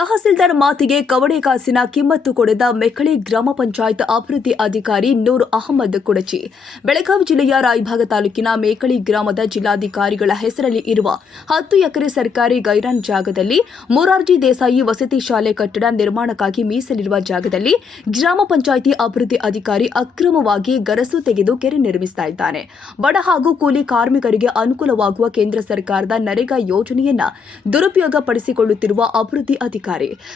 ತಹಸೀಲ್ದಾರ್ ಮಾತಿಗೆ ಕವಡೆ ಕಾಸಿನ ಕಿಮ್ಮತ್ತು ಕೊಡದ ಮೆಕ್ಕಳಿ ಗ್ರಾಮ ಪಂಚಾಯತ್ ಅಭಿವೃದ್ಧಿ ಅಧಿಕಾರಿ ನೂರ್ ಅಹಮದ್ ಕುಡಚಿ. ಬೆಳಗಾವಿ ಜಿಲ್ಲೆಯ ರಾಯಭಾಗ ತಾಲೂಕಿನ ಮೇಕಳಿ ಗ್ರಾಮದ ಜಿಲ್ಲಾಧಿಕಾರಿಗಳ ಹೆಸರಲ್ಲಿ ಇರುವ ಹತ್ತು ಎಕರೆ ಸರ್ಕಾರಿ ಗೈರಾನ್ ಜಾಗದಲ್ಲಿ ಮೊರಾರ್ಜಿ ದೇಸಾಯಿ ವಸತಿ ಶಾಲೆ ಕಟ್ಟಡ ನಿರ್ಮಾಣಕ್ಕಾಗಿ ಮೀಸಲಿರುವ ಜಾಗದಲ್ಲಿ ಗ್ರಾಮ ಪಂಚಾಯಿತಿ ಅಭಿವೃದ್ಧಿ ಅಧಿಕಾರಿ ಅಕ್ರಮವಾಗಿ ಗರಸು ತೆಗೆದು ಕೆರೆ ನಿರ್ಮಿಸ್ತಾ ಇದ್ದಾನೆ. ಬಡ ಹಾಗೂ ಕೂಲಿ ಕಾರ್ಮಿಕರಿಗೆ ಅನುಕೂಲವಾಗುವ ಕೇಂದ್ರ ಸರ್ಕಾರದ ನರೇಗಾ ಯೋಜನೆಯನ್ನ ದುರುಪಯೋಗ ಪಡಿಸಿಕೊಳ್ಳುತ್ತಿರುವ ಅಭಿವೃದ್ಧಿ ಅಧಿಕಾರಿ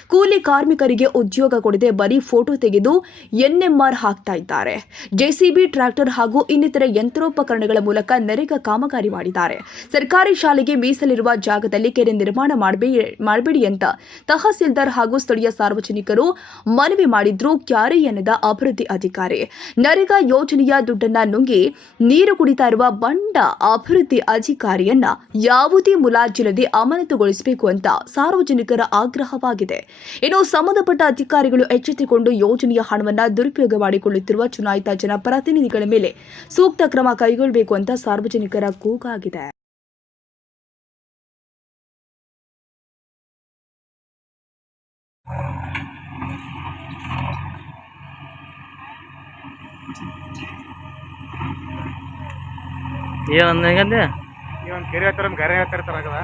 ಕೂಲಿ ಕಾರ್ಮಿಕರಿಗೆ ಉದ್ಯೋಗ ಕೊಡದೆ ಬರೀ ಫೋಟೋ ತೆಗೆದು ಎನ್ಎಂಆರ್ ಹಾಕ್ತಾ ಇದ್ದಾರೆ. ಜೆಸಿಬಿ ಟ್ರ್ಯಾಕ್ಟರ್ ಹಾಗೂ ಇನ್ನಿತರ ಯಂತ್ರೋಪಕರಣಗಳ ಮೂಲಕ ನರೇಗಾ ಕಾಮಗಾರಿ ಮಾಡಿದ್ದಾರೆ. ಸರ್ಕಾರಿ ಶಾಲೆಗೆ ಮೀಸಲಿರುವ ಜಾಗದಲ್ಲಿ ಕೆರೆ ನಿರ್ಮಾಣ ಮಾಡಬೇ- ಮಾಡಬೇಡಿ ಅಂತ ತಹಸೀಲ್ದಾರ್ ಹಾಗೂ ಸ್ಥಳೀಯ ಸಾರ್ವಜನಿಕರು ಮನವಿ ಮಾಡಿದ್ರು ಕ್ಯಾರೆ ಎನ್ನದ ಅಭಿವೃದ್ಧಿ ಅಧಿಕಾರಿ. ನರೇಗಾ ಯೋಜನೆಯ ದುಡ್ಡನ್ನ ನುಂಗಿ ನೀರು ಕುಡಿತಾ ಇರುವ ಬಂಡ ಅಭಿವೃದ್ಧಿ ಅಧಿಕಾರಿಯನ್ನ ಯಾವುದೇ ಮುಲಾಜಿಲ್ಲದೆ ಅಮಾನತುಗೊಳಿಸಬೇಕು ಅಂತ ಸಾರ್ವಜನಿಕರ ಆಗ್ರಹವಾಗಿದೆ ಇನ್ನು ಸಂಬಂಧಪಟ್ಟ ಅಧಿಕಾರಿಗಳು ಎಚ್ಚೆತ್ತುಕೊಂಡು ಯೋಜನೆಯ ಹಣವನ್ನ ದುರುಪಯೋಗ ಮಾಡಿಕೊಳ್ಳುತ್ತಿರುವ ಚುನಾಯಿತ ಜನಪ್ರತಿನಿಧಿಗಳ ಮೇಲೆ ಸೂಕ್ತ ಕ್ರಮ ಕೈಗೊಳ್ಳಬೇಕು ಅಂತ ಸಾರ್ವಜನಿಕರ ಕೂಗಾಗಿದೆ. ಏನಂದ ಹೆಂಗಂದೆ ಈ ಇವನ್ ಕೆರೆ ಹತ್ತಿರ ಗಾರೆ ಹತ್ತಿರ ಆಗದ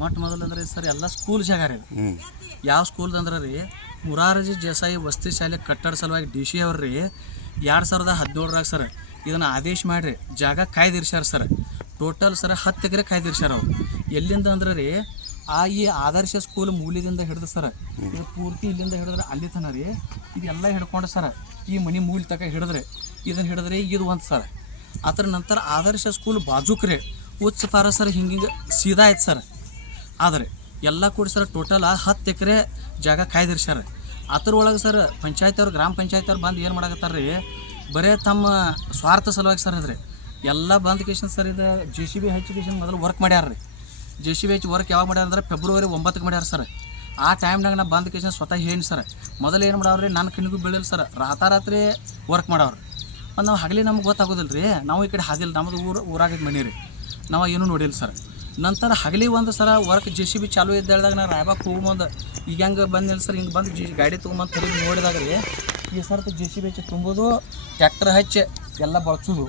ಮೊಟ್ಟ ಮೊದಲಂದ್ರೆ ಸರ್ ಎಲ್ಲ ಸ್ಕೂಲ್ ಜಾಗ ರೀ. ಯಾವ ಸ್ಕೂಲ್ ಅಂದ್ರೆ ರೀ ಮುರಾರಜಿ ದೇಸಾಯಿ ವಸತಿ ಶಾಲೆ ಕಟ್ಟಡ ಸಲುವಾಗಿ ಡಿ ಸಿ ಅವ್ರಿ ರೀ ಎರಡು ಸಾವಿರದ ಹದಿನೇಳರಾಗ ಸರ್ ಇದನ್ನು ಆದೇಶ ಮಾಡಿರಿ ಜಾಗ ಕಾಯ್ದಿರ್ಸ್ಯಾರ ಸರ್. ಟೋಟಲ್ ಸರ್ ಹತ್ತು ಎಕರೆ ಕಾಯ್ದಿರ್ಸ್ಯಾರ ಅವ್ರು. ಎಲ್ಲಿಂದ ಅಂದ್ರೆ ರೀ ಆ ಈ ಆದರ್ಶ ಸ್ಕೂಲ್ ಮೂಲಿದಿಂದ ಹಿಡಿದು ಸರ್ ಇದು ಪೂರ್ತಿ ಇಲ್ಲಿಂದ ಹಿಡಿದ್ರೆ ಅಲ್ಲಿ ತನ ರೀ ಇದೆಲ್ಲ ಹಿಡ್ಕೊಂಡು ಸರ್ ಈ ಮನೆ ಮೂಲ ತಕ ಹಿಡಿದ್ರೆ ಇದನ್ನು ಹಿಡಿದ್ರೆ ಇದು ಒಂದು ಸರ್. ಅದರ ನಂತರ ಆದರ್ಶ ಸ್ಕೂಲ್ ಬಾಜುಕ್ ರೀ. ಉಚ್ಚ ಪಾರ ಸರ್, ಹಿಂಗೆ ಸೀದಾ ಆಯ್ತು ಸರ್. ಆದರೆ ಎಲ್ಲ ಕೂಡಿ ಸರ್ ಟೋಟಲ್ ಹತ್ತು ಎಕರೆ ಜಾಗ ಕಾಯ್ದಿರ್ಸ್ಯಾರ ಅದ್ರೊಳಗೆ ಸರ್ ಪಂಚಾಯತ್ ಅವ್ರು ಗ್ರಾಮ ಪಂಚಾಯತ್ ಅವ್ರು ಬಂದು ಏನು ಮಾಡಕತ್ತಾರ ರೀ ಬರೇ ತಮ್ಮ ಸ್ವಾರ್ಥ ಸಲುವಾಗಿ ಸರ್ ಅದ್ರಿ ಎಲ್ಲ ಬಂದ ಕೇಶನ್ ಸರ್, ಇದು ಜೆ ಸಿ ಬಿ ಹೆಚ್ ಕೇಶನ್ ಮೊದಲು ವರ್ಕ್ ಮಾಡ್ಯಾರ ರೀ ಜೆ ಸಿ ಬಿ ಹಚ್ಚಿ ವರ್ಕ್ ಯಾವಾಗ ಮಾಡ್ಯಾರ ಅಂದ್ರೆ ಫೆಬ್ರವರಿ ಒಂಬತ್ತಕ್ಕೆ ಮಾಡ್ಯಾರ ಸರ್. ಆ ಟೈಮ್ನಾಗ ನಾ ಬಂದ ಕೇಶನ್ ಸ್ವತಃ ಹೇಳಿ ಸರ್. ಮೊದಲು ಏನು ಮಾಡವ್ರಿ ನನ್ನ ಕಣ್ಣಿಗೂ ಬೀಳಿಲ್ಲ ಸರ್. ರಾತಾರಾತ್ರಿ ವರ್ಕ್ ಮಾಡವ್ರಿ. ಮತ್ತು ನಾವು ಹಗಲಿ ನಮ್ಗೆ ಗೊತ್ತಾಗೋದಿಲ್ಲ ರೀ ನಾವು ಈ ಕಡೆ ಹಾದಿಲ್ಲ ನಮ್ಮದು ಊರು ಊರಾಗಿದ್ದ ಮನೆ ರೀ ನಾವು ಏನೂ ನೋಡಿಲ್ಲ ಸರ್. ನಂತರ ಹಗಲಿ ಒಂದು ಸರ ವರ್ಕ್ ಜೆ ಸಿ ಬಿ ಚಾಲು ಇದ್ದಾಗ ನಾ ರಾಯಬಾಗ್ ಹೋಗ್ಬಂದು ಈಗ ಹೆಂಗೆ ಬಂದಿಲ್ಲ ಸರ್, ಹಿಂಗೆ ಬಂದು ಜಿ ಗಾಡಿ ತೊಗೊಂಬಂದು ತೆಗೆದು ನೋಡಿದಾಗ ರೀ ಈ ಸರ್ತು ಜೆ ಸಿ ಬಿ ಹಚ್ಚಿ ತುಂಬೋದು ಟ್ಯಾಕ್ಟರ್ ಹಚ್ಚಿ ಎಲ್ಲ ಬಳಸೋದು.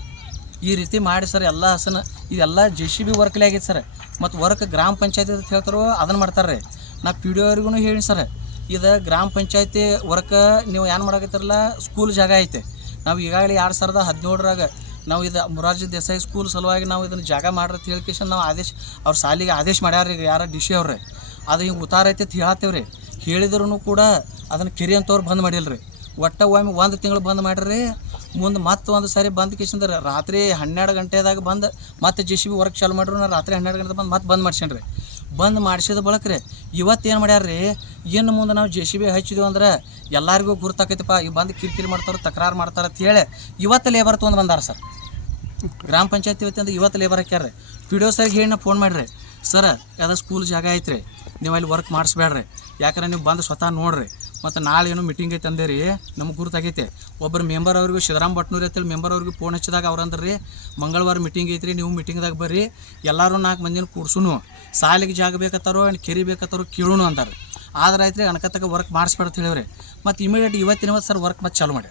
ಈ ರೀತಿ ಮಾಡಿ ಸರ್ ಎಲ್ಲ ಹಸನ ಇದೆಲ್ಲ ಜೆ ಸಿ ಬಿ ವರ್ಕ್ಲೇ ಆಗೈತೆ ಸರ್. ಮತ್ತು ವರ್ಕ್ ಗ್ರಾಮ ಪಂಚಾಯತಿ ಅಂತ ಹೇಳ್ತಾರೋ ಅದನ್ನು ಮಾಡ್ತಾರೆ ರೀ. ನಾ ಪಿ ಡಿ ಅವ್ರಿಗೂ ಹೇಳಿ ಸರ್, ಇದು ಗ್ರಾಮ ಪಂಚಾಯತಿ ವರ್ಕ್ ನೀವು ಏನು ಮಾಡಕತ್ತಿರಲ್ಲ ಸ್ಕೂಲ್ ಜಾಗ ಐತೆ. ನಾವು ಈಗಾಗಲೇ ಎರಡು ಸಾವಿರದ ಹದಿನೇಳರಾಗ ನಾವು ಇದು ಮೊರಾರ್ಜಿ ದೇಸಾಯಿ ಸ್ಕೂಲ್ ಸಲುವಾಗಿ ನಾವು ಇದನ್ನು ಜಾಗ ಮಾಡ್ರಿ ಹೇಳ್ಕೇಶನ್ ನಾವು ಆದೇಶ, ಅವ್ರ ಸಾಲಿಗೆ ಆದೇಶ ಮಾಡ್ಯಾರ ರೀ ಯಾರ ಡಿ ಸಿ ಅವ್ರೆ ಅದು ಹಿಂಗೆ ಉತ್ತಾರ ಐತೆ ಅಂತ ರೀ ಹೇಳಿದ್ರು ಕೂಡ ಅದನ್ನು ಕೆರೆ ಅಂತವ್ರು ಬಂದ್ ಮಾಡಿಲ್ಲ ರೀ ಒಟ್ಟು ಒಮ್ಮೆ ಒಂದು ತಿಂಗಳು ಬಂದ್ ಮಾಡಿರಿ. ಮುಂದೆ ಮತ್ತೆ ಒಂದು ಸಾರಿ ಬಂದು ಕಿಶಂದ್ರೆ ರಾತ್ರಿ ಹನ್ನೆರಡು ಗಂಟೆದಾಗ ಬಂದು ಮತ್ತೆ ಜೆ ಸಿ ಬಿ ವರ್ಕ್ ಚಾಲು ಮಾಡ್ರು, ನಾ ರಾತ್ರಿ ಹನ್ನೆರಡು ಗಂಟೆ ಬಂದು ಮತ್ತೆ ಬಂದ್ ಮಾಡ್ಸ್ಯಾನ್ರಿ. ಬಂದ್ ಮಾಡಿಸಿದ ಬಳಕ ರೀ ಇವತ್ತು ಏನು ಮಾಡ್ಯಾರ ರೀ ಇನ್ನು ಮುಂದೆ ನಾವು ಜೆ ಸಿ ಬಿ ಹಚ್ಚಿದ್ವಿ ಅಂದ್ರೆ ಎಲ್ಲರಿಗೂ ಗುರ್ತಾಕೈತಪ್ಪ. ಈ ಬಂದು ಕಿರಿಕಿರಿ ಮಾಡ್ತಾರೆ ತಕರಾರು ಮಾಡ್ತಾರೆ ಅಂತ ಹೇಳಿ ಇವತ್ತು ಲೇಬರ್ ತೊಗೊಂಡು ಬಂದಾರ ಸರ್. ಗ್ರಾಮ ಪಂಚಾಯತಿ ವತಿಯಿಂದ ಇವತ್ತು ಲೇಬರ್ ಹಾಕ್ಯಾರ್ರಿ. ಪಿ ಡಿ ಒ ಸರ್ಗೆ ಹೇಳಿ ಫೋನ್ ಮಾಡಿರಿ. ಸರ್ ಯಾವುದೋ ಸ್ಕೂಲ್ ಜಾಗ ಐತ್ರಿ. ನೀವು ಅಲ್ಲಿ ವರ್ಕ್ ಮಾಡಿಸ್ಬೇಡ್ರಿ ಯಾಕಂದ್ರೆ ನೀವು ಬಂದು ಸ್ವತಃ ನೋಡ್ರಿ. ಮತ್ತು ನಾಳೆ ಏನೋ ಮೀಟಿಂಗ್ ಐತೆ ರೀ ನಮ್ಗೆ ಗುರುತಾಗೈತೆ. ಒಬ್ಬರು ಮೆಂಬರ್ ಅವ್ರಿಗೂ ಶಿವರಾಮ್ ಭಟ್ನೂರಿ ಅಂತೇಳಿ ಮೆಂಬರ್ ಅವ್ರಿಗೆ ಫೋನ್ ಹಚ್ಚಿದಾಗ ಅವ್ರು ಅಂದ್ರೆ ರೀ ಮಂಗಳವಾರ ಮೀಟಿಂಗ್ ಐತ್ರಿ ನೀವು ಮೀಟಿಂಗ್ದಾಗ ಬರ್ರಿ ಎಲ್ಲರೂ ನಾಲ್ಕು ಮಂದಿನ ಕೂಡ್ಸುನು. ಸಾಲಿಗೆ ಜಾಗ ಬೇಕತ್ತಾರೋ ಆ್ಯಂಡ್ ಕೆರಿ ಬೇಕತ್ತಾರೋ ಕೇಳೋಣ ಅಂತಾರೆ ಆದ್ರೆ ಆಯ್ತು ರೀ ಅನ್ಕತ್ತಕ ವರ್ಕ್ ಮಾಡಿಸ್ಬೇಡ ಅಂತ ಹೇಳಿವ್ರಿ. ಮತ್ತು ಇಮಿಡಿಯೇಟ್ ಇವತ್ತಿನ ಇವತ್ತು ಸರ್ ವರ್ಕ್ ಮತ್ತೆ ಚಾಲು ಮಾಡಿ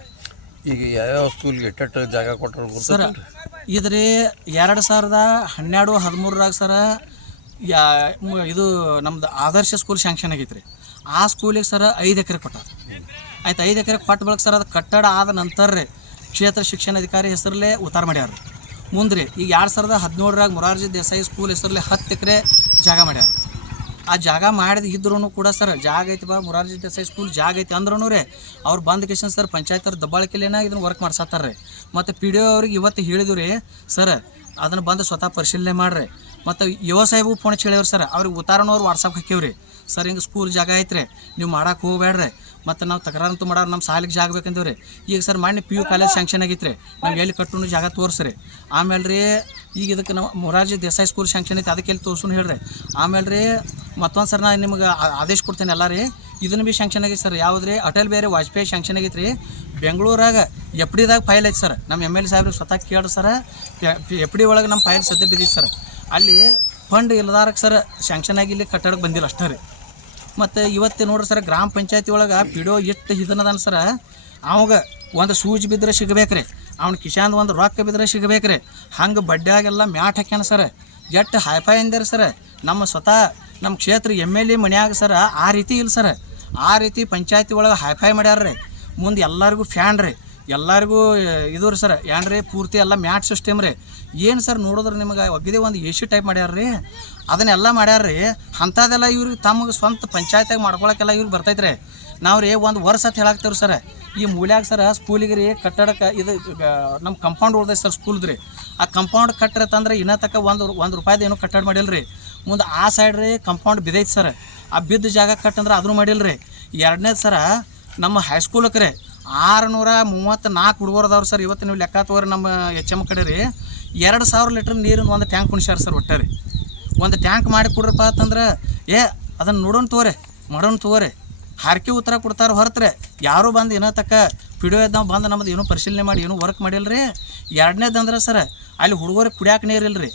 ಈಗ ಯಾವ್ಯಾವ ಸ್ಕೂಲ್ಗೆ ಎಟ್ಟೆಟ್ಟು ಜಾಗ ಕೊಟ್ಟರು ಸರ್ ಇದ್ರಿ ಎರಡು ಸಾವಿರದ ಹನ್ನೆರಡು ಹದಿಮೂರರಾಗ ಸರ ಯಾ ಇದು ನಮ್ದು ಆದರ್ಶ ಸ್ಕೂಲ್ ಶಾಂಕ್ಷನ್ ಆಗೈತೆ ಆ ಸ್ಕೂಲಿಗೆ ಸರ್ ಐದು ಎಕರೆ ಕೊಟ್ಟಾರ. ಆಯ್ತು, ಐದು ಎಕರೆ ಕೊಟ್ಟ ಬಳಕ ಸರ್ ಅದು ಕಟ್ಟಡ ಆದ ನಂತರ ರೀ ಕ್ಷೇತ್ರ ಶಿಕ್ಷಣಾಧಿಕಾರಿ ಹೆಸರಲ್ಲೇ ಉತ್ತಾರ ಮಾಡ್ಯಾರ. ಮುಂದ್ರಿ ಈಗ ಎರಡು ಸಾವಿರದ ಹದಿನೇಳರಾಗ ಮೊರಾರ್ಜಿ ದೇಸಾಯಿ ಸ್ಕೂಲ್ ಹೆಸರಲ್ಲೇ ಹತ್ತು ಎಕರೆ ಜಾಗ ಮಾಡ್ಯಾರ. ಆ ಜಾಗ ಮಾಡಿದ ಇದ್ರೂ ಕೂಡ ಸರ್ ಜಾಗ ಐತಿ ಬಾ, ಮುರಾರ್ಜಿ ದೇಸಾಯಿ ಸ್ಕೂಲ್ ಜಾಗ ಐತಿ ಅಂದ್ರೂ ರೀ ಅವ್ರು ಬಂದ ಕೇಶನ್ ಸರ್ ಪಂಚಾಯತ್ ಅವ್ರ ದಬ್ಬಾಳಿಕೆಲೇನ ಇದನ್ನು ವರ್ಕ್ ಮಾಡ್ಸತ್ತಾರ ರೀ ಮತ್ತು ಪಿ ಡಿ ಒ ಅವ್ರಿಗೆ ಇವತ್ತು ಹೇಳಿದ್ರು ರೀ, ಸರ್ ಅದನ್ನು ಬಂದು ಸ್ವತಃ ಪರಿಶೀಲನೆ ಮಾಡ್ರಿ. ಮತ್ತು ಯುವ ಸಾಹೇಬು ಫೋನ್ ಹೇಳಿದ್ರು ಸರ್, ಅವ್ರಿಗೆ ಉತ್ತಾರನವ್ರು ವಾಟ್ಸಪ್ ಹಾಕಿವ್ರಿ. ಸರ್, ಹಿಂಗೆ ಸ್ಕೂಲ್ ಜಾಗ ಐತ್ರಿ. ನೀವು ಮಾಡಕ್ಕೆ ಹೋಗ್ಬೇಡ್ರಿ ಮತ್ತು ನಾವು ತಕರಾರಂತೂ ಮಾಡೋರು ನಮ್ಮ ಸಾಲಿಗೆ ಜಾಗ ಬೇಕಂತೀವ್ರಿ ಈಗ ಸರ್ ಮಾಡಿ ಪಿ ಯು ಕಾಲೇಜ್ ಸ್ಯಾಂಕ್ಷನ್ ಆಗೈತ್ರಿ. ನಾವು ಎಲ್ಲಿ ಕಟ್ಟುನು ಜಾಗ ತೋರಿಸ್ರಿ. ಆಮೇಲೆ ರೀ, ಈಗ ಇದಕ್ಕೆ ನಾವು ಮೊರಾರ್ಜಿ ದೇಸಾಯಿ ಸ್ಕೂಲ್ ಸ್ಯಾಂಕ್ಷನ್ ಐತೆ, ಅದಕ್ಕೆ ಎಲ್ಲಿ ತೋರಿಸು ಹೇಳ್ರಿ. ಆಮೇಲೆ ರೀ, ಮತ್ತೊಂದು ಸರ್ ನಾನು ನಿಮ್ಗೆ ಆದೇಶ ಕೊಡ್ತೇನೆ ಎಲ್ಲ ರೀ. ಇದನ್ನು ಭೀ ಸ್ಯಾಂಕ್ಷನ್ ಆಗೈತೆ, ಸರ್. ಯಾವ್ದು ರೀ ಅಟಲ್ ಬೇರೆ ವಾಜಪೇಯಿ ಸ್ಯಾಂಕ್ಷನ್ ಆಗೈತೆ ರೀ. ಬೆಂಗಳೂರಾಗ ಎಫ್ ಡಿದಾಗ ಫೈಲ್ ಐತೆ, ಸರ್. ನಮ್ಮ ಎಂ ಎಲ್ ಎ ಸಾಹೇಬ್ರಿಗೆ ಸ್ವತಃ ಕೇಳ್ರಿ, ಸರ್. ಎಫ್ ಡಿ ಒಳಗೆ ನಮ್ಮ ಫೈಲ್ ಸದ್ಯ ಬಿದ್ದೈತೆ, ಸರ್. ಅಲ್ಲಿ ಫಂಡ್ ಇಲ್ಲದಾರಕ್ಕೆ ಸರ್ ಶಾಂಕ್ಷನ್ ಆಗಿ ಇಲ್ಲಿ ಕಟ್ಟಡಕ್ಕೆ ಬಂದಿಲ್ಲ ಅಷ್ಟೇ ರೀ. ಮತ್ತು ಇವತ್ತು ನೋಡ್ರಿ ಸರ್ ಗ್ರಾಮ ಪಂಚಾಯತಿ ಒಳಗೆ ಪಿಡೋ ಎಷ್ಟು ಇದನ್ನದಾನ ಸರ ಅವಾಗ ಒಂದು ಸೂಜಿ ಬಿದ್ದರೆ ಸಿಗಬೇಕ್ರಿ ಅವ್ನ ಕಿಶಾನ್ ಒಂದು ರೊಕ್ಕ ಬಿದ್ದರೆ ಸಿಗಬೇಕ್ರಿ ಹಂಗೆ ಬಡ್ಡ್ಯಾಗೆಲ್ಲ ಮ್ಯಾಟ್ ಹಾಕ್ಯಾನ ಸರ್ ಎಷ್ಟು ಹೈಫೈ ಅಂದಿರಿ ಸರ್ ನಮ್ಮ ಸ್ವತಃ ನಮ್ಮ ಕ್ಷೇತ್ರ ಎಂ ಎಲ್ ಎ ಮನ್ಯಾಗ ಸರ ಆ ರೀತಿ ಇಲ್ಲ ಸರ್ ಆ ರೀತಿ ಪಂಚಾಯತಿ ಒಳಗೆ ಹೈಫೈ ರೀ ಮುಂದೆ ಎಲ್ಲರಿಗೂ ಫ್ಯಾನ್ ರೀ. ಎಲ್ಲರಿಗೂ ಇದು ರೀ ಸರ್ ಏನ್ ರೀ ಪೂರ್ತಿ ಎಲ್ಲ ಮ್ಯಾಟ್ ಸಿಸ್ಟಮ್ ರೀ. ಏನು ಸರ್ ನೋಡಿದ್ರೆ ನಿಮಗೆ ಒಗ್ಗಿದೆ ಒಂದು ಎ ಸಿ ಟೈಪ್ ರೀ ಅದನ್ನೆಲ್ಲ ಮಾಡ್ಯಾರ ರೀ ಅಂಥದ್ದೆಲ್ಲ ಇವ್ರಿಗೆ ತಮಗೆ ಸ್ವಂತ ಪಂಚಾಯತ್ಯಾಗ ಮಾಡ್ಕೊಳಕ್ಕೆಲ್ಲ ಇವ್ರು ಬರ್ತೈತೆ ರೀ ನಾವು ರೀ ಒಂದು ವರ್ಷ ಅಂತ ಹೇಳಾಕ್ತೇವ್ರಿ ಸರ್. ಈ ಮೂಲ್ಯಾಗ ಸರ್, ಸ್ಕೂಲಿಗೆ ರೀ, ಕಟ್ಟಡಕ್ಕೆ ಇದು ನಮ್ಮ ಕಂಪೌಂಡ್ ಉಳ್ದೈತೆ ಸರ್ ಸ್ಕೂಲ್ದು ರೀ. ಆ ಕಂಪೌಂಡ್ ಕಟ್ಟಿರತ್ತಂದ್ರೆ ಇನ್ನೂ ತಕ್ಕ ಒಂದು ಒಂದು ರೂಪಾಯ್ದು ಏನೂ ಕಟ್ಟಡ ಮಾಡಿಲ್ಲ ರೀ ಮುಂದೆ ಆ ಸೈಡ್ ರೀ ಕಂಪೌಂಡ್ ಬಿದೈತೆ ಸರ್. ಆ ಬಿದ್ದ ಜಾಗ ಕಟ್ಟಂದ್ರೆ ಅದನ್ನು ಮಾಡಿಲ್ಲ ರೀ ಎರಡನೇದು ಸರ, ನಮ್ಮ ಹೈಸ್ಕೂಲಕ್ಕೆ ರೀ ಆರುನೂರ ಮೂವತ್ತು ನಾಲ್ಕು ಹುಡುಗರದವ್ರು ಸರ್, ಇವತ್ತು ನೀವು ಲೆಕ್ಕ ತಗೋರಿ ನಮ್ಮ ಎಚ್ ಎಂ ಕಡೆ ರೀ. ಎರಡು ಸಾವಿರ ಲೀಟ್ರ್ ನೀರಿನ ಒಂದು ಟ್ಯಾಂಕ್ ಕುಣಿಸ್ಯಾರ ಸರ್ ಒಟ್ಟ ರೀ. ಒಂದು ಟ್ಯಾಂಕ್ ಮಾಡಿ ಕೊಡ್ರಪ್ಪ ಅಂತಂದ್ರೆ, ಏ ಅದನ್ನು ನೋಡೋಣ ತೋರೆ ಮಾಡೋಣ ತೋರೆ. ಹಾರ್ಕಿ ಉತ್ತರ ಕೊಡ್ತಾರೆ ಹೊರತ್ರೆ ಯಾರು ಬಂದು ಏನೋ ತಕ್ಕ ಇದ್ದಾವೆ ಬಂದು ನಮ್ಮದು ಏನೂ ಪರಿಶೀಲನೆ ಮಾಡಿ, ಏನೂ ವರ್ಕ್ ಮಾಡಿಲ್ಲ ರೀ ಎರಡನೇದು ಅಂದ್ರೆ ಸರ್, ಅಲ್ಲಿ ಹುಡುಗರಿಗೆ ಕುಡಿಯಾಕೆ ನೀರಿಲ್ಲ ರೀ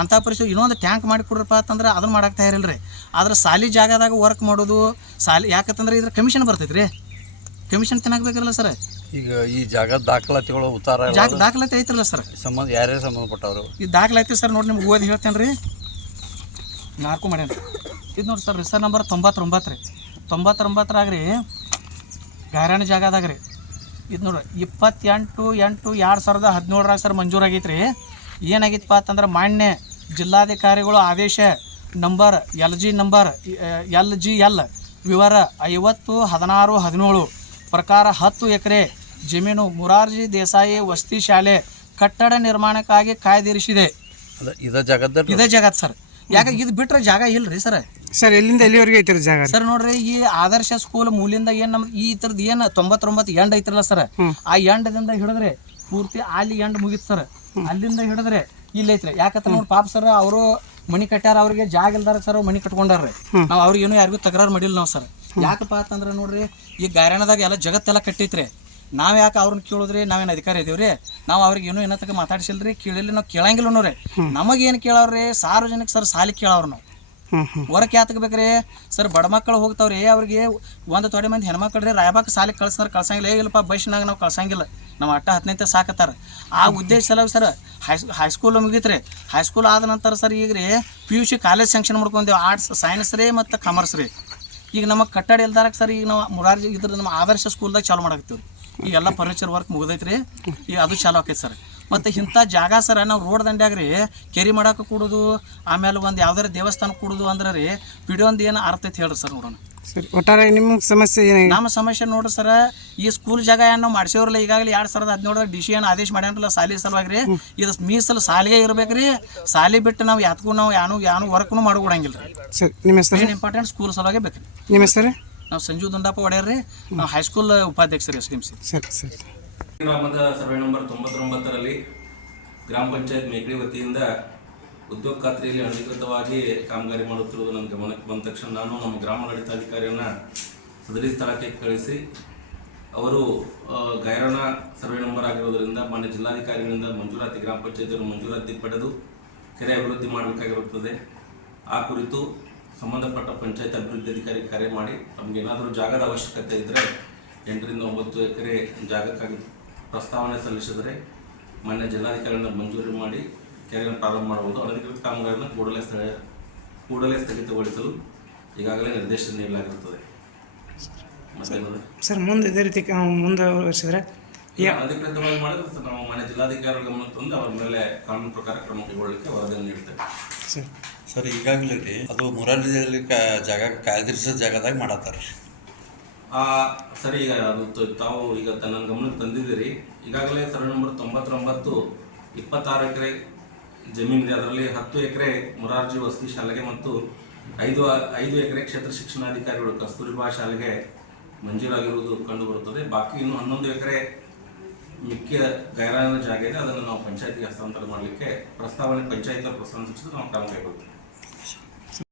ಅಂಥ ಪರಿಸ್ಥಿತಿ, ಇನ್ನೊಂದು ಟ್ಯಾಂಕ್ ಮಾಡಿ ಕೊಡ್ರಪ್ಪ ಅಂತಂದ್ರೆ ಅದನ್ನು ಮಾಡಕ್ಕೆ ತಯಾರಿಲ್ಲ ರೀ ಆದ್ರೆ ಸಾಲಿ ಜಾಗದಾಗ ವರ್ಕ್ ಮಾಡೋದು, ಸಾಲಿ, ಯಾಕಂತಂದ್ರೆ ಇದ್ರ ಕಮಿಷನ್ ಬರ್ತೈತೆ ರೀ ಕಮಿಷನ್ ತಿನ್ನಾಕ್ಬೇಕಲ್ಲ ಸರ್ ಈಗ ಈ ಜಾಗ ದಾಖಲಾತಿಗಳು ಉತ್ತಾರ ಜಾಗ ದಾಖಲಾತಿ ಐತ್ರಲ್ಲ ಸರ್ ಸಂಬಂಧ ಯಾರ್ಯಾರು ಸಂಬಂಧಪಟ್ಟವರು? ಈ ದಾಖಲಾತಿ ಸರ್ ನೋಡಿ ನಿಮ್ಗೆ ಓದಿ ಹೇಳ್ತೇನೆ ರೀ ನಾಲ್ಕು ಮಾಡ್ಯಾನ. ಇದು ನೋಡಿ ಸರ್ ರಿಸರ್ ನಂಬರ್ ತೊಂಬತ್ತೊಂಬತ್ತು ರೀ. ತೊಂಬತ್ತೊಂಬತ್ತರಾಗ ರೀ ಗಾರಾಣ ಜಾಗದಾಗ ರೀ. ಇದು ನೋಡ್ರಿ ಇಪ್ಪತ್ತೆಂಟು ಎಂಟು ಎರಡು ಸಾವಿರದ ಹದಿನೇಳರಾಗ ಸರ್ ಮಂಜೂರಾಗೈತೆ ರೀ ಏನಾಗಿತ್ತಪ್ಪ ಅಂತಂದ್ರೆ ಮಾನ್ಯ ಜಿಲ್ಲಾಧಿಕಾರಿಗಳು ಆದೇಶ number L G number L G L ವಿವರ ಐವತ್ತು ಹದಿನಾರು ಹದಿನೇಳು. ಪ್ರಕಾರ ಹತ್ತು ಎಕರೆ ಜಮೀನು ಮುರಾರ್ಜಿ ದೇಸಾಯಿ ವಸತಿ ಶಾಲೆ ಕಟ್ಟಡ ನಿರ್ಮಾಣಕ್ಕಾಗಿ ಕಾಯ್ದಿರಿಸಿದೆ. ಅದ ಇದ ಜಗತ್ ಸರ್. ಯಾಕೆ ಇದು ಬಿಟ್ರೆ ಜಾಗ ಇಲ್ರಿ ಸರ್? ಸರ್ ಎಲ್ಲಿಂದ ಎಲ್ಲಿವರೆಗೆ ಐತಿರ ಜಾಗ ಸರ್ ನೋಡ್ರಿ ಈ ಆದರ್ಶ ಸ್ಕೂಲ್ ಮೂಲಿಂದ ಏನ್ ನಮ್ ಈ ತರದ್ ಏನ್ ತೊಂಬತ್ತೊಂಬತ್ತು ಎಂಡ್ ಐತ್ರಲ್ಲ ಸರ್? ಆ ಎಂಡದಿಂದ ಹಿಡಿದ್ರೆ ಪೂರ್ತಿ ಅಲ್ಲಿ ಎಂಡ್ ಮುಗಿತ್ ಸರ್. ಅಲ್ಲಿಂದ ಹಿಡಿದ್ರೆ ಇಲ್ಲಿ ಐತ್ರಿ. ಯಾಕಂತ ನೋಡಿ ಪಾಪ ಸರ್ ಅವರು ಮನಿ ಕಟ್ಟಾರ ಅವ್ರಿಗೆ ಜಾಗ ಇಲ್ದಾರ ಸರ್ ಮನಿ ಕಟ್ಕೊಂಡಾರ್ರಿ. ನಾವು ಅವ್ರಿಗೆ ಏನೂ ಯಾರಿಗೂ ತಕರಾರು ಮಾಡಿಲ್ಲ ನಾವು ಸರ್. ಯಾಕಪ್ಪ ಅಂತಂದ್ರೆ ನೋಡ್ರಿ ಈ ಗಾರ್ಯಾಣದಾಗ ಎಲ್ಲ ಜಗತ್ತೆಲ್ಲ ಕಟ್ಟೈತ್ರಿ. ನಾವ್ ಯಾಕೆ ಅವ್ರನ್ನ ಕೇಳಿದ್ರಿ? ನಾವೇನು ಅಧಿಕಾರ ಇದೀವ್ರಿ? ನಾವು ಅವ್ರಿಗೆ ಏನೂ ಏನೋ ತಗ ಮಾತಾಡ್ಸಿಲ್ರಿ? ಕೇಳಿಲ್ಲ ನಾವು ಕೇಳಂಗಿಲ್ಲ ನೋಡ್ರಿ. ನಮಗೇನು ಕೇಳವ್ರಿ ಸಾರ್ವಜನಿಕ ಸರ್ ಸಾಲಿ ಕೇಳವ್ರು ನಾವು. ಹೊರಕ್ಕೆ ಯಾತಕ್ ಬೇಕ್ರಿ? ಸರ್ ಬಡ ಮಕ್ಕಳು ಹೋಗ್ತಾವ್ರಿ ಅವ್ರಿಗೆ ಒಂದು ತೊಡೆ ಮಂದಿ ಹೆಣ್ಮಕ್ಳ್ರಿ ರಾಯಬಾಕ್ ಸಾಲಿಗೆ ಕಳ್ಸ್ತಾರೆ ಕಳ್ಸಂಗಿಲ್ಲ. ಇಲ್ಲಪ್ಪ ಬಸ್ನಾಗ ನಾವು ಕಳ್ಸಂಗಿಲ್ಲ. ನಾವು ಅಟ್ಟ ಹತ್ತನೇ ಸಾಕತ್ತಾರ. ಆ ಉದ್ದೇಶ ಸಲುವಾಗಿ ಸರ್ ಹೈ ಹೈಸ್ಕೂಲ್ ಮುಗೀತ್ರಿ ಹೈಸ್ಕೂಲ್ ಆದ ನಂತರ ಸರ್ ಈಗ ರೀ P U C college sanction ಮಾಡ್ಕೊಂಡೇವು. Arts science ರೀ ಮತ್ತು ಕಾಮರ್ಸ್ ರೀ. ಈಗ ನಮಗೆ ಕಟ್ಟಡ ಇಲ್ದಾರ ಸರ್, ಈಗ ನಾವು ಮುರಾರ್ಜಿ ಇದ್ರ ನಮ್ಮ ಆದರ್ಶ ಸ್ಕೂಲ್ದಾಗ ಚಾಲು ಮಾಡಾಕ್ತೀವಿ ಈಗ ಎಲ್ಲ ಫರ್ನಿಚರ್ ವರ್ಕ್ ಮುಗ್ದೈತ್ರಿ, ಈಗ ಅದು ಚಾಲು ಆಕೈತೆ ಸರ್. ಮತ್ತು ಇಂಥ ಜಾಗ ಸರ, ನಾವು ರೋಡ್ ದಂಡ್ಯಾಗ ರೀ ಕೆರಿ ಮಾಡೋಕೆ ಕೊಡೋದು ಆಮೇಲೆ ಒಂದು ಯಾವ್ದಾರ ದೇವಸ್ಥಾನ ಕೊಡೋದು ಅಂದ್ರೆ ರೀ ಪಿಡಿಯೊಂದು ಏನು ಅರ್ಥ ಐತೆ ಹೇಳ್ರಿ ಸರ್ ನೋಡೋಣ. ಸರಿ ಒಟ್ಟಾರೆ ನಿಮ್ಮ ಸಮಸ್ಯೆ ಏನಾಗಿದೆ ನಮ್ಮ ಸಮಸ್ಯೆ ನೋಡ್ರಿ ಸರ್ ಈ ಸ್ಕೂಲ್ ಜಾಗ ಏನು ನಾವು ಮಾಡಿಸೋರಲ್ಲ ಈಗಾಗಲೇ ಎರಡು ಸಾವಿರದ ಹದಿನೇಳರಾಗ ಡಿ ಸಿ ಏನು ಆದೇಶ ಮಾಡ್ಯಾನಲ್ಲ ಸಾಲಿ ಸಲುವಾಗಿ ರೀ. ಇದು ಮೀಸಲು ಸಾಲಿಗೆ ಇರ್ಬೇಕ್ರಿ ಸಾಲಿ ಬಿಟ್ಟು ನಾವು ಯಾತ್ಗೂ ನಾವು ಯಾನು ಯಾನು ವರ್ಕ್ನು ಮಾಡ್ಕೊಡಂಗಿಲ್ಲ ರೀ. ಸರ್ ನಿಮ್ಮ ಹೆಸರು? ಏನು ಇಂಪಾರ್ಟೆಂಟ್ ಸ್ಕೂಲ್ ಸಲುವಾಗಿ ಬೇಕ್ರಿ ನಿಮ್ಮ ಹೆಸರು? ನಾವು ಸಂಜೀವ್ ದುಂಡಪ್ಪ ಒಡೆಯರ್ ರೀ. ನಾವು ಹೈಸ್ಕೂಲ್ ಉಪಾಧ್ಯಕ್ಷರು ಎಸ್ ಡಿ ಎಂ ಸಿ. ಸರಿ ಸರಿ. ಗ್ರಾಮದ ಸರ್ವೆ ನಂಬರ್ ತೊಂಬತ್ತೊಂಬತ್ತರಲ್ಲಿ ಗ್ರಾಮ ಪಂಚಾಯತ್ ಮೇಕಡಿ ವತಿಯಿಂದ ಉದ್ಯೋಗ ಖಾತ್ರಿಯಲ್ಲಿ ಅಧಿಕೃತವಾಗಿ ಕಾಮಗಾರಿ ಮಾಡುತ್ತಿರುವುದು ನನ್ನ ಗಮನಕ್ಕೆ ಬಂದ ತಕ್ಷಣ ನಾನು ನಮ್ಮ ಗ್ರಾಮಾಡಳಿತಾಧಿಕಾರಿಯನ್ನು ಸದರಿ ಸ್ಥಳಕ್ಕೆ ಕಳಿಸಿ ಅವರು ಗೈರಾಣ ಸರ್ವೆ ನಂಬರ್ ಆಗಿರೋದರಿಂದ ಮಾನ್ಯ ಜಿಲ್ಲಾಧಿಕಾರಿಗಳಿಂದ ಮಂಜೂರಾತಿ ಗ್ರಾಮ ಪಂಚಾಯತಿಯನ್ನು ಮಂಜೂರಾತಿ ಪಡೆದು ಕೆರೆ ಅಭಿವೃದ್ಧಿ ಮಾಡಬೇಕಾಗಿರುತ್ತದೆ. ಆ ಕುರಿತು ಸಂಬಂಧಪಟ್ಟ ಪಂಚಾಯತ್ ಅಭಿವೃದ್ಧಿ ಅಧಿಕಾರಿ ಕರೆ ಮಾಡಿ ನಮ್ಗೆ ಏನಾದರೂ ಜಾಗದ ಅವಶ್ಯಕತೆ ಇದ್ದರೆ ಎಂಟರಿಂದ ಒಂಬತ್ತು ಎಕರೆ ಜಾಗಕ್ಕಾಗಿ ಪ್ರಸ್ತಾವನೆ ಸಲ್ಲಿಸಿದರೆ ಮಾನ್ಯ ಜಿಲ್ಲಾಧಿಕಾರಿಯಿಂದ ಮಂಜೂರು ಮಾಡಿ ಕೆರೆಯನ್ನು ಪ್ರಾರಂಭ ಮಾಡಬಹುದು ಅನಧಿಕೃತ ಕಾಮಗಾರಿಯನ್ನು ಕೂಡಲೇ ಸ್ಥಳ ಕೂಡಲೇ ಸ್ಥಗಿತಗೊಳಿಸಲು ಈಗಾಗಲೇ ನಿರ್ದೇಶನ ನೀಡಲಾಗಿರುತ್ತದೆ. ಸರ್ ಮುಂದೆ ಇದೇ ರೀತಿ ಮುಂದೆ ವರ್ಷಿದ್ರೆ ಅಧಿಕೃತವಾಗಿ ಮಾಡಿದ್ರೆ ಸರ್ ನಾವು ಮಾನ್ಯ ಜಿಲ್ಲಾಧಿಕಾರಿಗಳ ಗಮನ ತಂದು ಅವರ ಮೇಲೆ ಕಾನೂನು ಪ್ರಕಾರ ಕ್ರಮ ಕೈಗೊಳ್ಳಲಿಕ್ಕೆ ವರದಿಯನ್ನು ನೀಡ್ತೇವೆ ಸರಿ. ಸರ್ ಈಗಾಗಲೇ ರೀ ಅದು ಮುರಾರ್ಜಿಯಲ್ಲಿ ಕ ಜಾಗ ಕಾಯ್ದಿರಿಸೋ ಜಾಗದಾಗ ಮಾಡತ್ತಾರೆ ಆ ಸರಿ ಈಗ ಅದು ತಾವು ಈಗ ತನ್ನ ಗಮನಕ್ಕೆ ತಂದಿದ್ದೀರಿ. ಈಗಾಗಲೇ ಸರ್ ನಂಬರ್ ತೊಂಬತ್ತೊಂಬತ್ತು ಇಪ್ಪತ್ತಾರು ಎಕರೆ ಜಮೀನಿದೆ. ಅದರಲ್ಲಿ ಹತ್ತು ಎಕರೆ ಮುರಾರ್ಜಿ ವಸತಿ ಶಾಲೆಗೆ ಮತ್ತು ಐದು ಐದು ಎಕರೆ ಕ್ಷೇತ್ರ ಶಿಕ್ಷಣಾಧಿಕಾರಿಗಳು ಕಸ್ತೂರಿಬಾ ಶಾಲೆಗೆ ಮಂಜೂರಾಗಿರುವುದು ಕಂಡುಬರುತ್ತದೆ. ಬಾಕಿ ಇನ್ನು ಹನ್ನೊಂದು ಎಕರೆ ಮುಖ್ಯ ಗೈರಾನ ಜಾಗ ಇದೆ. ಅದನ್ನು ನಾವು ಪಂಚಾಯತಿಗೆ ಹಸ್ತಾಂತರ ಮಾಡಲಿಕ್ಕೆ ಪ್ರಸ್ತಾವನೆ ಪಂಚಾಯತ್ ಪ್ರಸ್ತಾವಿಸಿದ್ದು ನಾವು ಕ್ರಮ